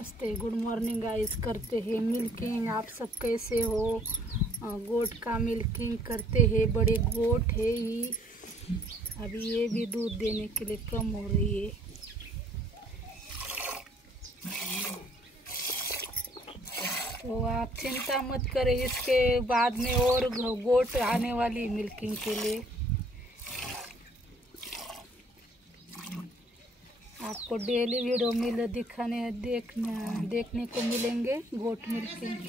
नमस्ते, good morning guys. करते हैं मिल्किंग। आप सब कैसे हो? गोट का मिल्किंग करते हैं। बड़े गोट है ये, अभी ये भी दूध देने के लिए कम हो रही है। तो आप चिंता मत करें, इसके बाद में और गोट आने वाली मिल्किंग के लिए। आपको डेली वीडियो देखने को मिलेंगे गोट मिल्किंग के।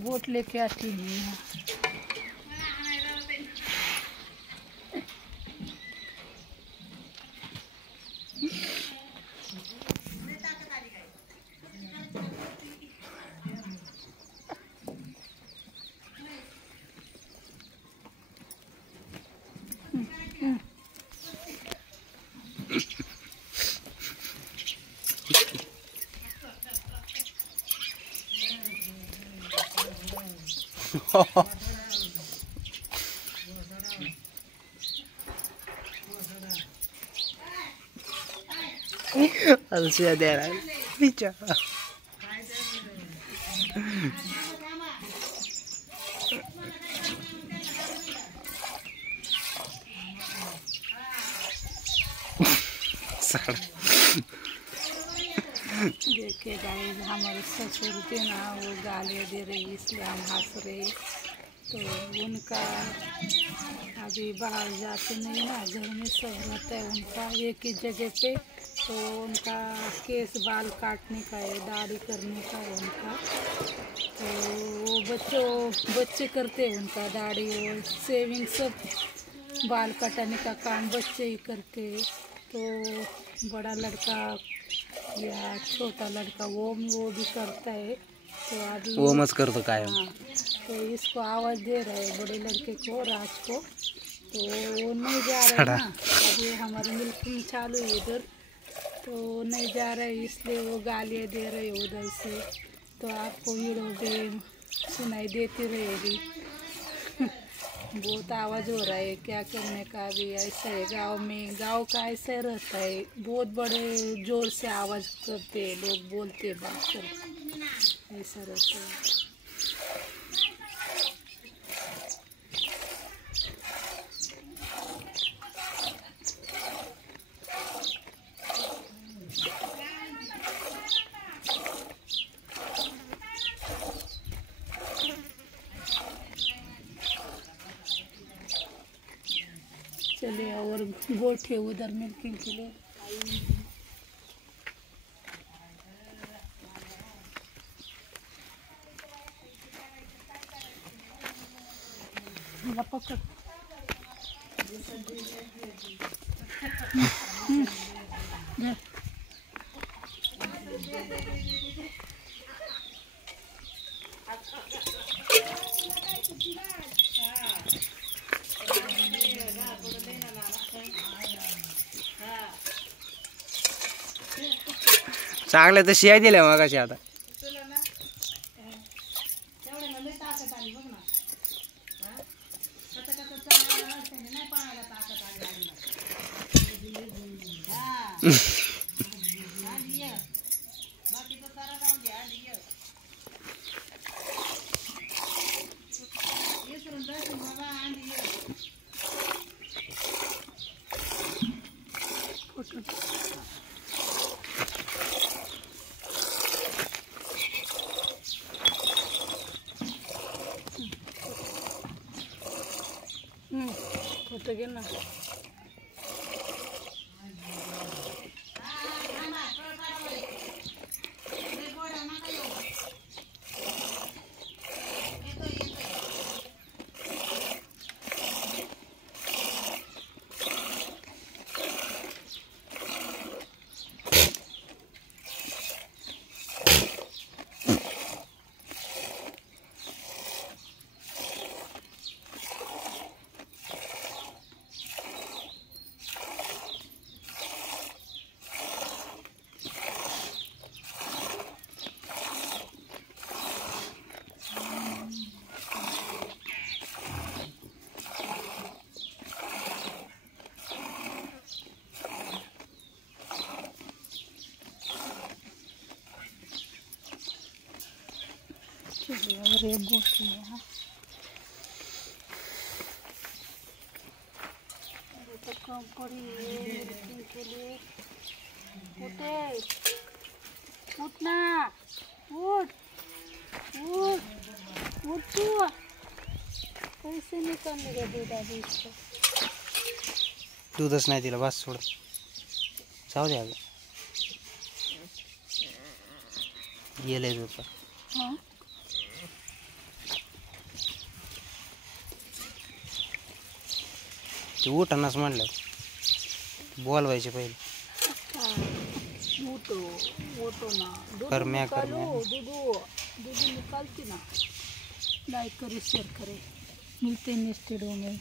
गोट लेके आती हूँ यहाँ। Harusnya daerah bicara. देखिए गाइस, हमारे ससुर थे ना, वो गालियाँ दे रही, इसलिए हम हंस रहे। तो उनका अभी बाहर जाते नहीं ना, घर में सब रहता है उनका एक ही जगह पे। तो उनका केस बाल काटने का है, दाढ़ी करने का है उनका। तो वो बच्चे करते हैं उनका दाढ़ी और सेविंग, सब बाल कटाने का काम बच्चे ही करते हैं। तो बड़ा लड़का या छोटा लड़का वो भी करता है। तो अभी वो मत कर तो कायम। हाँ, तो इसको आवाज़ दे रहे हैं बड़े लड़के को, राज को। तो वो नहीं जा रहा है ना, अभी हमारी मिल्किंग चालू है इधर, तो नहीं जा रहा है, इसलिए वो गालियाँ दे रहे हैं उधर से। तो आपको वीडियो में सुनाई देती रहेगी। बहुत आवाज़ हो रहा है, क्या करने का। भी ऐसा है गांव में, गांव का ऐसा रहता है, बहुत बड़े जोर से आवाज़ करते हैं लोग, बोलते बात करते, ऐसा रहता है। चलिए, और गोट है उधर मिल्किंग के लिए। पकड़। चांगलं तर शियाय दिल्या मगाशी आता. फोटो घे ना। अरे गोटी है। अरे तो कम पड़ी है मेडिसिन के लिए। उठे, उठना, उठ, उठ, उठ तू। कैसे निकालेगा दूध अभी इसको? दूधच नाही दिलं, बस सोड, जाऊ द्या. गेले दूध पण. हाँ ते उठानाच म्हणलं, बोलवायचे पहिले. उठो, उठो ना, दूध कर मैं, निकालो, दूध निकालती ना। लाइक करे, शेयर करे, मिलते हैं नेक्स्ट वीडियो में।